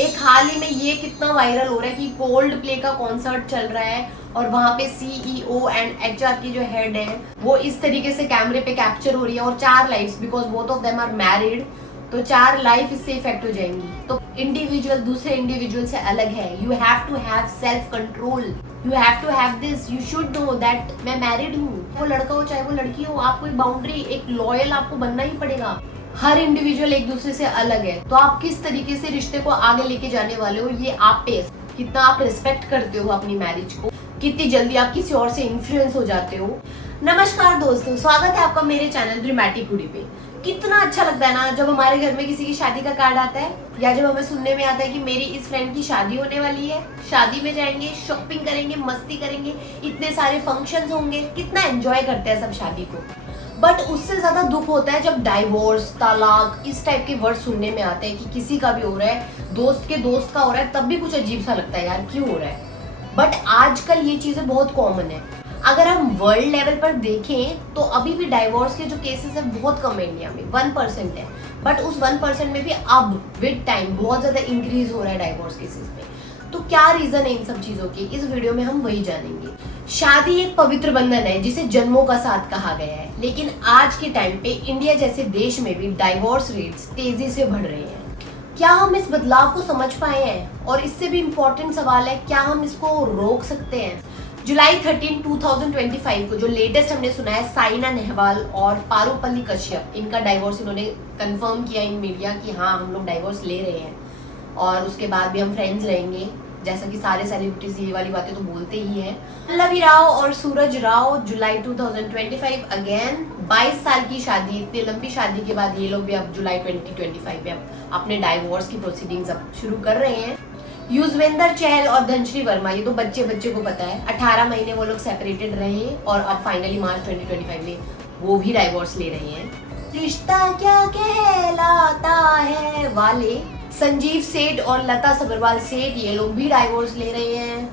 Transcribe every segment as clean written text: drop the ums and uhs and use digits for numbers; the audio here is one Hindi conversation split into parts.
एक हाल ही में ये कितना वायरल हो रहा है कि कोल्ड प्ले का कॉन्सर्ट चल रहा है और वहां पे सीईओ एंड एचआर की जो हेड है वो इस तरीके से कैमरे पे कैप्चर हो रही है और 4 lives, because both of them are married, तो 4 लाइफ इससे इफेक्ट हो जाएंगी। तो इंडिविजुअल दूसरे इंडिविजुअल से अलग है। You have to have self control, you have to have this, you should know that मैं मैरिड हूँ। वो लड़का हो चाहे वो लड़की हो, आपको एक बाउंड्री, एक लॉयल आपको बनना ही पड़ेगा। हर इंडिविजुअल एक दूसरे से अलग है, तो आप किस तरीके से रिश्ते को आगे लेके जाने वाले हो ये आप पे, कितना आप रिस्पेक्ट करते हो अपनी मैरिज को, कितनी जल्दी आप किसी और से इन्फ्लुएंस हो जाते हो। नमस्कार दोस्तों, स्वागत है आपका मेरे चैनल ड्रामेटिक कुड़ी पे। कितना अच्छा लगता है ना जब हमारे घर में किसी की शादी का कार्ड आता है, या जब हमें सुनने में आता है कि मेरी इस फ्रेंड की शादी होने वाली है, शादी में जाएंगे, शॉपिंग करेंगे, मस्ती करेंगे, इतने सारे फंक्शंस होंगे, कितना एंजॉय करते हैं सब शादी को। बट उससे ज्यादा दुख होता है जब डाइवोर्स, तलाक, इस टाइप के वर्ड सुनने में आते हैं कि किसी का भी हो रहा है, दोस्त के दोस्त का हो रहा है, तब भी कुछ अजीब सा लगता है, यार क्यों हो रहा है। बट आजकल ये चीजें बहुत कॉमन है। अगर हम वर्ल्ड लेवल पर देखें तो अभी भी डाइवोर्स के जो केसेस है बहुत कम है, इंडिया में 1% है। बट उस 1% में भी अब विद टाइम बहुत ज्यादा इंक्रीज हो रहा है डाइवोर्स केसेस में। तो क्या रीजन है इन सब चीजों के, इस वीडियो में हम वही जानेंगे। शादी एक पवित्र बंधन है जिसे जन्मों का साथ कहा गया है, लेकिन आज के टाइम पे इंडिया जैसे देश में भी डाइवोर्स रेट्स तेजी से बढ़ रहे हैं। क्या हम इस बदलाव को समझ पाए हैं, और इससे भी इम्पोर्टेंट सवाल है, क्या हम इसको रोक सकते हैं। जुलाई 13, 2025 को जो लेटेस्ट हमने सुना है, साइना नेहवाल और पारुपल्ली कश्यप, इनका डाइवोर्स इन्होंने कंफर्म किया इन मीडिया कि हाँ हम लोग डाइवोर्स ले रहे हैं और उसके बाद भी हम फ्रेंड्स रहेंगे, जैसा कि सारे सेलिब्रिटीज ये वाली बातें तो बोलते ही हैं। पल्लवी राव और सूरज राव जुलाई 2025 अगेन 22 साल की शादी, इतनी लंबी शादी के बाद ये लोग भी अब जुलाई 2025 में अपने डाइवोर्स की प्रोसीडिंग्स अब शुरू कर रहे हैं। युजवेंद्र चहल और धनश्री वर्मा, ये तो बच्चे को पता है, 18 महीने वो लोग सेपरेटेड रहे और अब फाइनली मार्च 2025 में वो भी डाइवोर्स ले रहे हैं। रिश्ता क्या कहलाता है वाले संजीव सेठ और लता सबरवाल सेठ, ये लोग भी डाइवोर्स ले रहे हैं।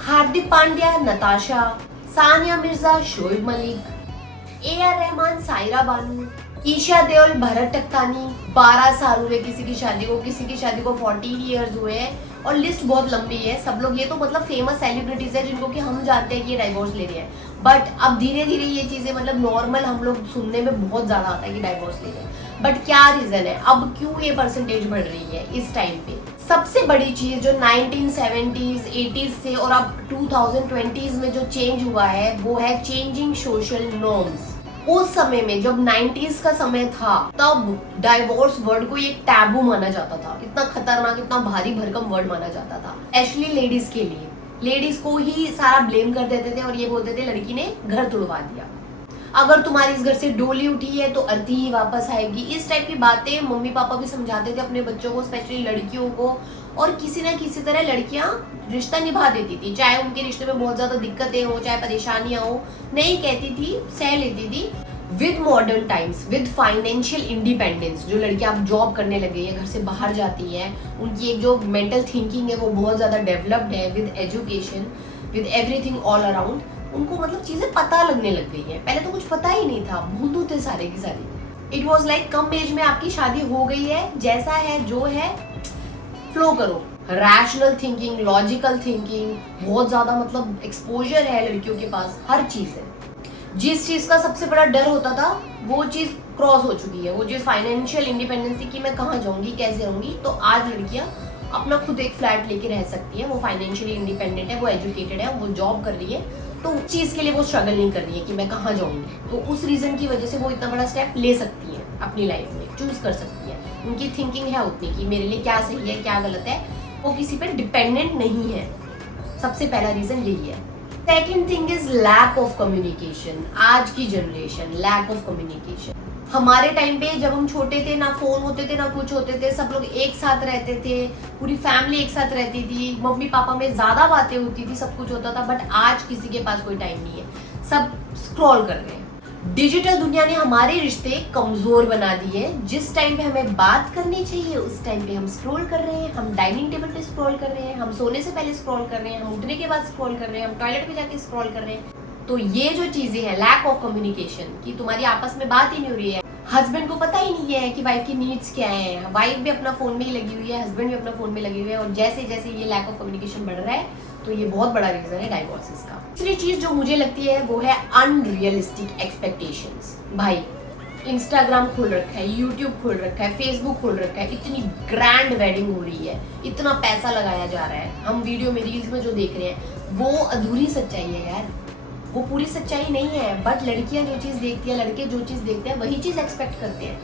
हार्दिक पांड्या, नताशा, सानिया मिर्जा, शोएब मलिक, AR रहमान, सायरा बानू, ईशा देओल, भरत टक्कानी, 12 साल हुए किसी की शादी को 14 ईयर्स हुए हैं, और लिस्ट बहुत लंबी है। सब लोग, ये तो मतलब फेमस सेलिब्रिटीज है जिनको कि हम जानते हैं कि ये डाइवोर्स ले रहे हैं। बट अब धीरे धीरे ये चीजें मतलब नॉर्मल हम लोग सुनने में बहुत ज्यादा आता है कि डाइवोर्स ले रहे हैं। बट क्या रीजन है, अब क्यों ये परसेंटेज बढ़ रही है इस टाइम पे। सबसे बड़ी चीज जो 1970s, 80s से और अब 2020s में जो चेंज हुआ है वो है चेंजिंग सोशल नॉर्म्स। उस समय में जब 90s का समय था तब डाइवोर्स वर्ड को एक टैबू माना जाता था, इतना खतरनाक, इतना भारी भरकम वर्ड माना जाता था, स्पेशली लेडीज के लिए। लेडीज को ही सारा ब्लेम कर देते थे और ये बोलते थे लड़की ने घर तुड़वा दिया, अगर तुम्हारी इस घर से डोली उठी है तो अर्थी ही वापस आएगी। इस टाइप की बातें मम्मी पापा भी समझाते थे अपने बच्चों को, स्पेशली लड़कियों को, और किसी ना किसी तरह लड़कियां रिश्ता निभा देती थी, चाहे उनके रिश्ते में बहुत ज्यादा दिक्कतें हो, चाहे परेशानियां हो, नहीं कहती थी, सह लेती थी। With modern times, with financial independence, जो लड़कियां अब जॉब करने लगी है, घर से बाहर जाती है, उनकी एक जो मेंटल थिंकिंग है वो बहुत ज्यादा डेवलप्ड है, with education, with everything all around, उनको मतलब चीजें पता लगने लग गई है। पहले तो कुछ पता ही नहीं था, भूंदू थे सारे की सारी। इट वॉज लाइक कम एज में आपकी शादी हो गई है, जैसा है जो है फ्लो करो। रैशनल थिंकिंग, लॉजिकल थिंकिंग, बहुत ज्यादा मतलब एक्सपोजर है लड़कियों के पास, हर चीज है। जिस चीज का सबसे बड़ा डर होता था वो चीज क्रॉस हो चुकी है, वो चीज फाइनेंशियल इंडिपेंडेंस थी कि मैं कहाँ जाऊंगी, कैसे रहूंगी, तो आज लड़कियां अपना खुद एक फ्लैट लेके रह सकती है, वो फाइनेंशियली इंडिपेंडेंट है, वो एजुकेटेड है, वो जॉब कर रही है, तो उस चीज के लिए वो स्ट्रगल नहीं कर रही है कि मैं कहाँ जाऊंगी। तो उस रीजन की वजह से वो इतना बड़ा स्टेप ले सकती है अपनी लाइफ में, चूज कर सकती है। उनकी थिंकिंग है उतनी कि मेरे लिए क्या सही है, क्या गलत है, वो किसी पे डिपेंडेंट नहीं है। सबसे पहला रीजन यही है। Second thing is lack of communication. आज की जनरेशन, लैक ऑफ कम्युनिकेशन। हमारे टाइम पे जब हम छोटे थे, ना फोन होते थे, ना कुछ होते थे, सब लोग एक साथ रहते थे, पूरी फैमिली एक साथ रहती थी, मम्मी पापा में ज्यादा बातें होती थी, सब कुछ होता था। बट आज किसी के पास कोई टाइम नहीं है, सब स्क्रॉल कर रहे हैं। डिजिटल दुनिया ने हमारे रिश्ते कमजोर बना दिए। जिस टाइम पे हमें बात करनी चाहिए उस टाइम पे हम स्क्रॉल कर रहे हैं, हम डाइनिंग टेबल पे स्क्रॉल कर रहे हैं, हम सोने से पहले स्क्रॉल कर रहे हैं, हम उठने के बाद स्क्रॉल कर रहे हैं, हम टॉयलेट पे जाके स्क्रॉल कर रहे हैं। तो ये जो चीजें हैं, लैक ऑफ कम्युनिकेशन, कि तुम्हारी आपस में बात ही नहीं हो रही है, हस्बैंड को पता ही नहीं है कि वाइफ की नीड्स क्या है, वाइफ भी अपना फोन में ही लगी हुई है, हस्बैंड भी अपना फोन में लगे हुए हैं, और जैसे जैसे ये लैक ऑफ कम्युनिकेशन बढ़ रहा है तो ये बहुत बड़ा रीजन है डाइवोर्सेस का। दूसरी चीज जो मुझे लगती है वो है अनरियलिस्टिक एक्सपेक्टेशंस। भाई इंस्टाग्राम खोल रखा है, यूट्यूब खोल रखा है, फेसबुक खोल रखा है, इतनी ग्रैंड वेडिंग हो रही है, इतना पैसा लगाया जा रहा है, हम वीडियो में रील्स में जो देख रहे हैं वो अधूरी सच्चाई है यार, वो पूरी सच्चाई नहीं है। बट लड़कियां जो चीज देखती है, लड़के जो चीज देखते हैं वही चीज एक्सपेक्ट करते हैं।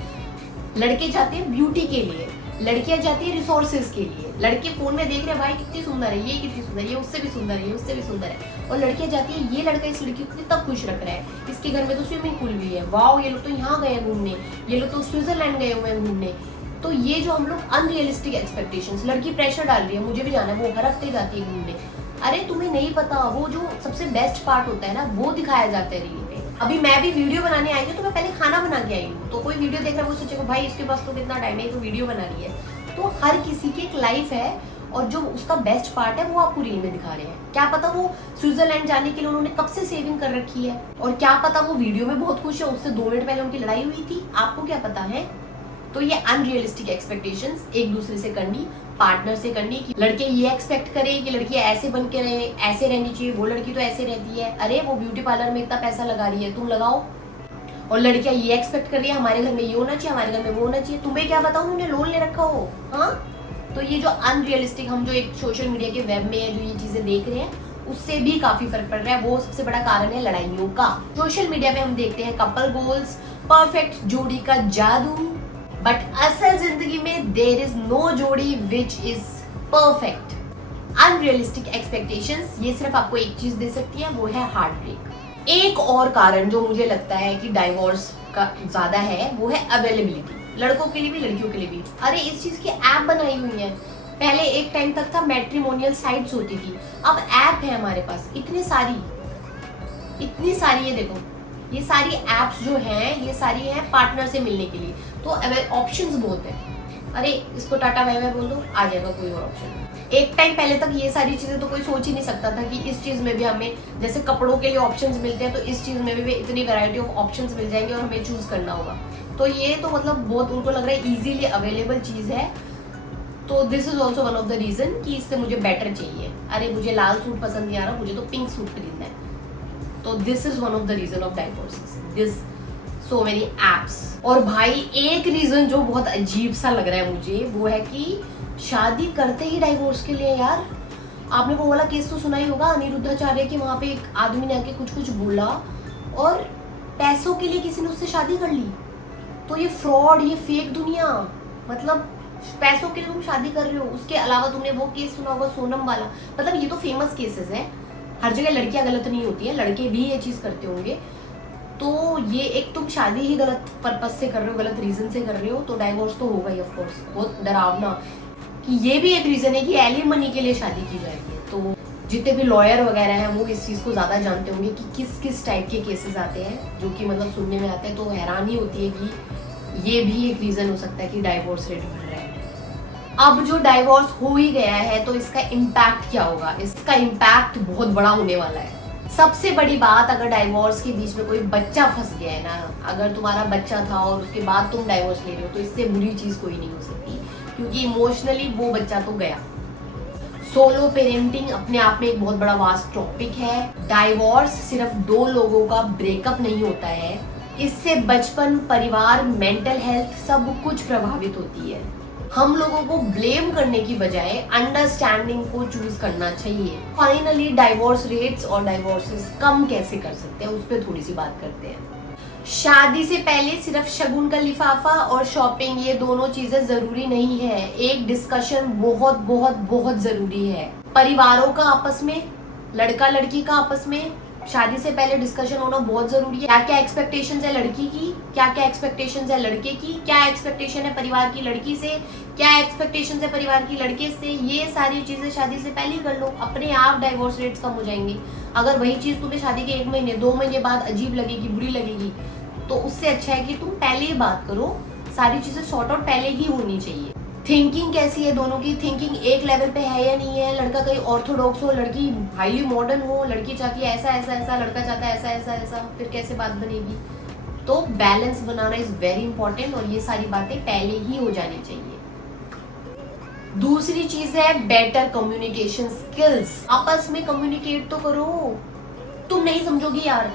लड़के जाते हैं ब्यूटी के लिए, लड़कियां जाती है रिसोर्सेज के लिए। लड़के फोन में देख रहे हैं भाई कितनी सुंदर है, ये कितनी सुंदर है, ये उससे भी सुंदर है, ये उससे भी सुंदर है, और लड़कियां जाती है ये लड़का इस लड़की को कितना खुश रख रहा है, इसके घर में तो स्विमिंग पूल भी है, वाओ ये लोग तो यहाँ गए घूमने, ये लोग तो स्विट्जरलैंड गए हुए हैं घूमने। तो ये जो हम लोग अनरियलिस्टिक एक्सपेक्टेशंस, लड़की प्रेशर डाल रही है मुझे भी जाना है, वो हर हफ्ते जाती है घूमने। अरे तुम्हें नहीं पता वो जो सबसे बेस्ट पार्ट होता है ना वो दिखाया जाता है रील पे। अभी मैं भी वीडियो बनाने आई हूँ तो मैं पहले खाना बना के आई हूँ, तो कोई वीडियो देख रहा है वो सोचेगा भाई इसके पास तो कितना टाइम है, तो वीडियो बना रही है। तो हर किसी की एक लाइफ है और जो उसका बेस्ट पार्ट है वो आपको रील में दिखा रहे हैं। क्या पता वो स्विट्जरलैंड जाने के लिए उन्होंने कब से सेविंग कर रखी है, और क्या पता वो वीडियो में बहुत खुश है, उससे 2 मिनट पहले उनकी लड़ाई हुई थी, आपको क्या पता है। तो ये अनरियलिस्टिक एक्सपेक्टेशंस एक दूसरे से करनी, पार्टनर से करनी, कि लड़के ये एक्सपेक्ट करें कि लड़की ऐसे बन के रहे, ऐसे रहनी चाहिए, वो लड़की तो ऐसे रहती है, अरे वो ब्यूटी पार्लर में इतना पैसा लगा रही है तुम लगाओ। और लड़कियां ये एक्सपेक्ट कर रही है हमारे घर में ये होना चाहिए, हमारे घर में वो होना चाहिए, तुम्हें क्या बताऊं उन्होंने लोन ले रखा हो। हाँ, तो ये जो अनरियलिस्टिक हम जो एक सोशल मीडिया के वेब में है जो ये चीजें देख रहे हैं उससे भी काफी फर्क पड़ रहा है। वो सबसे बड़ा कारण है लड़ाइयों का। सोशल मीडिया पे हम देखते हैं कपल गोल्स, परफेक्ट जोड़ी का जादू, बट असल जिंदगी में देयर इज नो जोड़ी which is perfect. Unrealistic expectations ये सिर्फ आपको एक चीज दे सकती है, वो है हार्ट ब्रेक। एक और कारण जो मुझे लगता है कि डाइवोर्स का ज्यादा है वो है अवेलेबिलिटी, लड़कों के लिए भी लड़कियों के लिए भी। अरे इस चीज की ऐप बनाई हुई है, पहले एक टाइम तक था मैट्रिमोनियल साइट्स होती थी, अब ऐप है हमारे पास इतनी सारी ये देखो, ये सारी एप्स जो हैं ये सारी हैं पार्टनर से मिलने के लिए, तो ऑप्शंस बहुत है। अरे इसको टाटा बाय बाय बोल दो, आ जाएगा कोई और ऑप्शन। एक टाइम पहले तक ये सारी चीजें तो कोई सोच ही नहीं सकता था कि इस चीज में भी हमें जैसे कपड़ों के लिए ऑप्शंस मिलते हैं तो इस चीज में भी इतनी वैरायटी ऑफ ऑप्शंस मिल जाएंगे और हमें चूज करना होगा। तो ये तो मतलब बहुत उनको लग रहा है इजीली अवेलेबल चीज है। तो this is also one of the reason कि इससे मुझे बेटर चाहिए। अरे मुझे लाल सूट पसंद नहीं आ रहा, मुझे तो पिंक सूट खरीदना है। तो this is one of the reason of divorces, this so many apps. और भाई एक रीजन जो बहुत अजीब सा लग रहा है मुझे वो है कि शादी करते ही डाइवोर्स के लिए। यार आपने वो वाला केस तो सुना ही होगा अनिरुद्धाचार्य की, वहां पे एक आदमी ने आके कुछ बोला और पैसों के लिए किसी ने उससे शादी कर ली। तो ये फ्रॉड, ये फेक दुनिया, मतलब पैसों के लिए तुम शादी कर रहे हो। उसके अलावा तुमने वो केस सुना होगा सोनम वाला, मतलब ये तो फेमस केसेस है। हर जगह लड़कियां गलत नहीं होती है, लड़के भी ये चीज करते होंगे। तो ये एक तुम शादी ही गलत पर्पज से कर रहे हो, गलत रीजन से कर रहे हो, तो डाइवोर्स तो होगा ही ऑफ कोर्स। बहुत डरावना कि ये भी एक रीजन है कि एलिमनी के लिए शादी की जाएगी। तो जितने भी लॉयर वगैरह हैं वो इस चीज को ज्यादा जानते होंगे कि किस किस टाइप के केसेस आते हैं जो कि मतलब सुनने में आते हैं। तो हैरानी होती है कि ये भी एक रीजन हो सकता है कि डाइवोर्स रेट बढ़ रहा है। अब जो डाइवोर्स हो ही गया है तो इसका इम्पैक्ट क्या होगा? इसका इम्पैक्ट बहुत बड़ा होने वाला है। सबसे बड़ी बात, अगर डाइवोर्स के बीच में कोई बच्चा फंस गया है ना, अगर तुम्हारा बच्चा था और उसके बाद तुम डाइवोर्स ले रहे हो, तो इससे बुरी चीज कोई नहीं हो सकती, क्योंकि इमोशनली वो बच्चा तो गया। सोलो पेरेंटिंग अपने आप में एक बहुत बड़ा वास्ट टॉपिक है। डाइवोर्स सिर्फ 2 लोगों का ब्रेकअप नहीं होता है, इससे बचपन, परिवार, मेंटल हेल्थ सब कुछ प्रभावित होती है। हम लोगों को ब्लेम करने की बजाय अंडरस्टैंडिंग को चूज करना चाहिए। फाइनली डाइवोर्स रेट्स और डाइवोर्सेस कम कैसे कर सकते हैं उस पर थोड़ी सी बात करते हैं। शादी से पहले सिर्फ शगुन का लिफाफा और शॉपिंग ये दोनों चीजें जरूरी नहीं है, एक डिस्कशन बहुत बहुत बहुत जरूरी है। परिवारों का आपस में, लड़का लड़की का आपस में शादी से पहले डिस्कशन होना बहुत जरूरी है। क्या क्या एक्सपेक्टेशंस है लड़की की, क्या क्या एक्सपेक्टेशंस है लड़के की, क्या एक्सपेक्टेशन है परिवार की लड़की से, क्या एक्सपेक्टेशंस है परिवार की लड़के से, ये सारी चीजें शादी से पहले कर लो, अपने आप डाइवोर्स रेट्स कम हो जाएंगे। अगर वही चीज तुम्हें शादी के 1 महीने 2 महीने बाद अजीब लगेगी, बुरी लगेगी, तो उससे अच्छा है कि तुम पहले ही बात करो। सारी चीजें सॉर्ट आउट पहले ही होनी चाहिए। थिंकिंग कैसी है दोनों की, थिंकिंग एक लेवल पे है या नहीं है। लड़का कहीं ऑर्थोडॉक्स हो, लड़की हाईली मॉडर्न हो, लड़की चाहती है ऐसा ऐसा ऐसा, लड़का चाहता है ऐसा ऐसा ऐसा, फिर कैसे बात बनेगी? तो balance banana is very important और ये सारी बातें पहले ही हो जानी चाहिए। दूसरी चीज है बेटर कम्युनिकेशन स्किल्स। आपस में कम्युनिकेट तो करो। तुम नहीं समझोगी यार,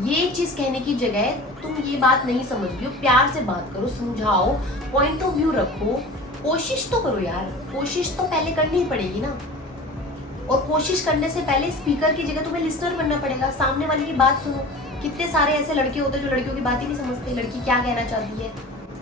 ये चीज कहने की जगह तुम ये बात नहीं समझ रही हो, प्यार से बात करो, समझाओ, पॉइंट ऑफ व्यू रखो, कोशिश तो करो यार। कोशिश तो पहले करनी ही पड़ेगी ना। और कोशिश करने से पहले स्पीकर की जगह तुम्हें लिसनर बनना पड़ेगा। सामने वाले की बात सुनो। कितने सारे ऐसे लड़के होते हैं जो लड़कियों की बात ही नहीं समझते, लड़की क्या कहना चाहती है।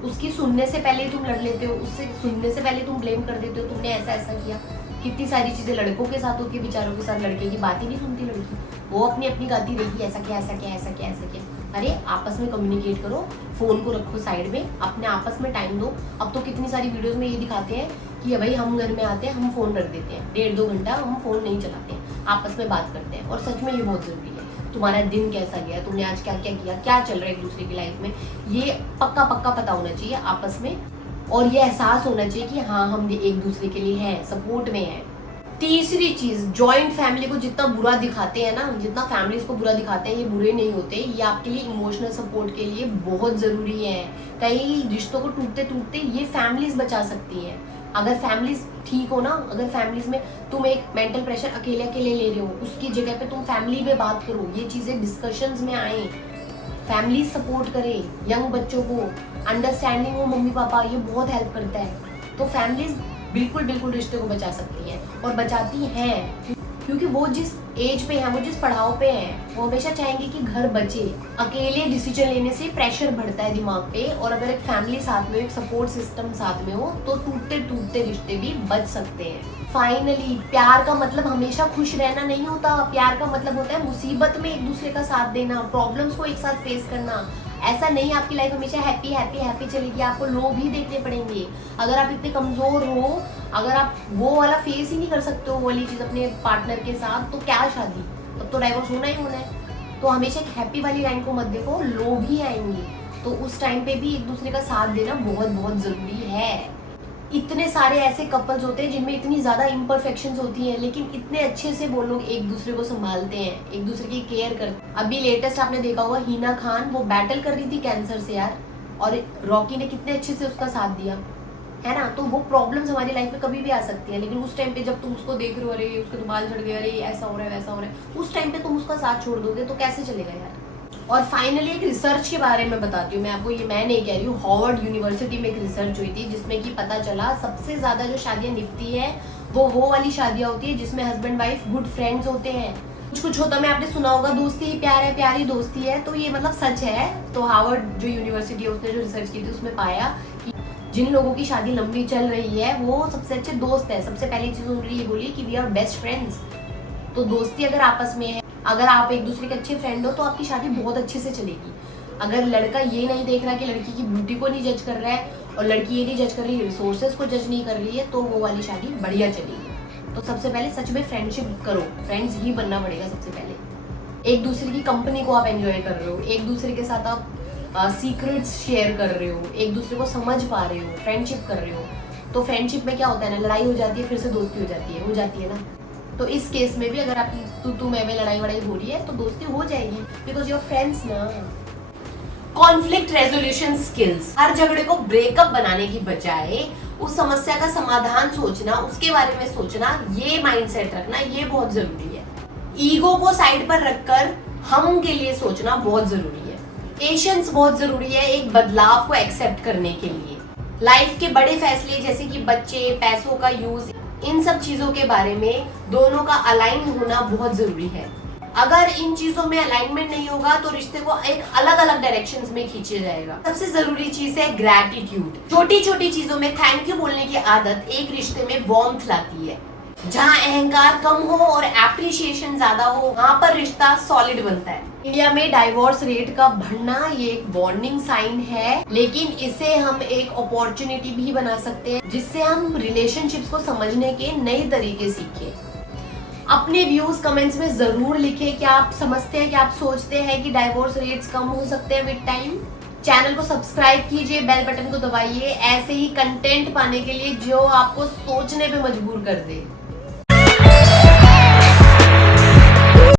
उसकी सुनने से पहले ही तुम लड़ लेते हो, उससे सुनने से पहले तुम ब्लेम कर देते हो, तुमने ऐसा ऐसा किया। कितनी सारी चीजें लड़कों के साथ होती है, बेचारों के साथ लड़के की बात ही नहीं सुनती लड़की, वो अपनी अपनी गाती रहेगी, ऐसा क्या ऐसा क्या ऐसा क्या ऐसा क्या। अरे आपस में कम्युनिकेट करो, फोन को रखो साइड में, अपने आपस में टाइम दो। अब तो कितनी सारी वीडियोस में ये दिखाते हैं कि भाई हम घर में आते हैं, हम फोन रख देते हैं, 1.5-2 घंटा हम फोन नहीं चलाते हैं, आपस में बात करते हैं। और सच में ये बहुत जरूरी है। तुम्हारा दिन कैसा गया, तुमने आज क्या क्या किया, क्या चल रहा है एक दूसरे की लाइफ में, ये पक्का पक्का पता होना चाहिए आपस में। और ये एहसास होना चाहिए कि हाँ हम एक दूसरे के लिए हैं, सपोर्ट में है। तीसरी चीज, जॉइंट फैमिली को जितना बुरा दिखाते हैं ना, जितना फैमिलीज को बुरा दिखाते हैं, ये बुरे नहीं होते। ये आपके लिए इमोशनल सपोर्ट के लिए बहुत जरूरी है। कई रिश्तों को टूटते टूटते ये फैमिलीज बचा सकती हैं। अगर फैमिलीज ठीक हो ना, अगर फैमिलीज में तुम एक मेंटल प्रेशर अकेले अकेले ले रहे हो, उसकी जगह पे तुम फैमिली में बात करो, ये चीजें डिस्कशंस में आए, फैमिली सपोर्ट करे, यंग बच्चों को अंडरस्टैंडिंग हो मम्मी पापा, ये बहुत हेल्प करता है। तो फैमिलीज बिल्कुल बिल्कुल रिश्ते को बचा सकती हैं और बचाती हैं, क्योंकि वो जिस एज पे हैं, वो जिस पड़ाव पे हैं, वो हमेशा चाहेंगे कि घर बचे। अकेले डिसीजन लेने से प्रेशर बढ़ता है दिमाग पे, और अगर एक फैमिली साथ में, एक सपोर्ट सिस्टम साथ में हो, तो टूटते टूटते रिश्ते भी बच सकते हैं। फाइनली, प्यार का मतलब हमेशा खुश रहना नहीं होता। प्यार का मतलब होता है मुसीबत में एक दूसरे का साथ देना, प्रॉब्लम्स को एक साथ फेस करना। ऐसा नहीं आपकी लाइफ हमेशा हैप्पी हैप्पी हैप्पी चलेगी, आपको लो भी देखने पड़ेंगे। अगर आप इतने कमजोर हो, अगर आप वो वाला फेस ही नहीं कर सकते हो, वो वाली चीज अपने पार्टनर के साथ, तो क्या शादी, तब तो डाइवोर्स होना ही होना है। तो हमेशा एक हैप्पी वाली लाइन को मत देखो, लो भी आएंगे, तो उस टाइम पे भी एक दूसरे का साथ देना बहुत बहुत जरूरी है। इतने सारे ऐसे कपल्स होते हैं जिनमें इतनी ज्यादा इम्परफेक्शंस होती हैं, लेकिन इतने अच्छे से वो लोग एक दूसरे को संभालते हैं, एक दूसरे की केयर करते हैं। अभी लेटेस्ट आपने देखा होगा, हिना खान, वो बैटल कर रही थी कैंसर से यार, और रॉकी ने कितने अच्छे से उसका साथ दिया, है ना। तो वो प्रॉब्लम्स हमारी लाइफ में कभी भी आ सकती है, लेकिन उस टाइम पे जब तुम उसको देख रहे हो, अरे उसके तो बाल झड़ गए, अरे ऐसा हो रहा है वैसा हो रहा है, उस टाइम पे तुम उसका साथ छोड़ दोगे तो कैसे चलेगा यार। और फाइनली एक रिसर्च के बारे में बताती हूँ मैं आपको, ये मैं नहीं कह रही हूँ, हार्वर्ड यूनिवर्सिटी में एक रिसर्च हुई थी, जिसमें कि पता चला सबसे ज्यादा जो शादियां निपटी है वो वाली शादियां होती है जिसमें हस्बैंड वाइफ गुड फ्रेंड्स होते हैं। कुछ कुछ होता में आपने सुना होगा, दोस्ती ही प्यार है, प्यार ही दोस्ती है, तो ये मतलब सच है। तो हार्वर्ड जो यूनिवर्सिटी है, उसने जो रिसर्च की थी, उसमें पाया कि जिन लोगों की शादी लंबी चल रही है वो सबसे अच्छे दोस्त है। सबसे पहली चीज उन्होंने ये बोली कि वी आर बेस्ट फ्रेंड्स। तो दोस्ती अगर आपस में है, अगर आप एक दूसरे के अच्छे फ्रेंड हो, तो आपकी शादी बहुत अच्छे से चलेगी। अगर लड़का ये नहीं देख रहा कि लड़की की ब्यूटी को नहीं जज कर रहा है, और लड़की ये नहीं जज कर रही है, रिसोर्सेज को जज नहीं कर रही है, तो वो वाली शादी बढ़िया चलेगी। तो सबसे पहले सच में फ्रेंडशिप करो, फ्रेंड्स ही बनना पड़ेगा सबसे पहले। एक दूसरे की कंपनी को आप एंजॉय कर रहे हो, एक दूसरे के साथ आप सीक्रेट्स शेयर कर रहे हो, एक दूसरे को समझ पा रहे हो, फ्रेंडशिप कर रहे हो। तो फ्रेंडशिप में क्या होता है ना, लड़ाई हो जाती है, फिर से दोस्ती हो जाती है ना। तो इस केस में भी अगर आपकी तू मैं लड़ाई वड़ाई हो रही है, तो दोस्ती हो जाएगी, बिकॉज योर फ्रेंड्स ना। कॉन्फ्लिक्ट रेजोल्यूशन स्किल्स, हर झगड़े को ब्रेकअप बनाने की बजाय उस समस्या का समाधान सोचना, उसके बारे में सोचना, ये माइंडसेट रखना, ये बहुत जरूरी है। ईगो को साइड पर रखकर हम के लिए सोचना बहुत जरूरी है। पेशेंस बहुत जरूरी है एक बदलाव को एक्सेप्ट करने के लिए। लाइफ के बड़े फैसले जैसे कि बच्चे, पैसों का यूज, इन सब चीजों के बारे में दोनों का अलाइन होना बहुत जरूरी है। अगर इन चीजों में अलाइनमेंट नहीं होगा तो रिश्ते को एक अलग अलग डायरेक्शंस में खींचा जाएगा। सबसे जरूरी चीज है ग्रैटिट्यूड। छोटी छोटी चीजों में थैंक यू बोलने की आदत एक रिश्ते में वार्मथ लाती है। जहाँ अहंकार कम हो और एप्रिसिएशन ज्यादा हो, वहाँ पर रिश्ता सॉलिड बनता है। इंडिया में डाइवोर्स रेट का बढ़ना ये एक वार्निंग साइन है, लेकिन इसे हम एक अपॉर्चुनिटी भी बना सकते हैं, जिससे हम रिलेशनशिप्स को समझने के नए तरीके सीखें। अपने व्यूज कमेंट्स में जरूर लिखें, क्या आप समझते हैं, क्या आप सोचते हैं कि डाइवोर्स रेट्स कम हो सकते हैं विद टाइम। चैनल को सब्सक्राइब कीजिए, बेल बटन को दबाइए ऐसे ही कंटेंट पाने के लिए जो आपको सोचने पे मजबूर कर दे।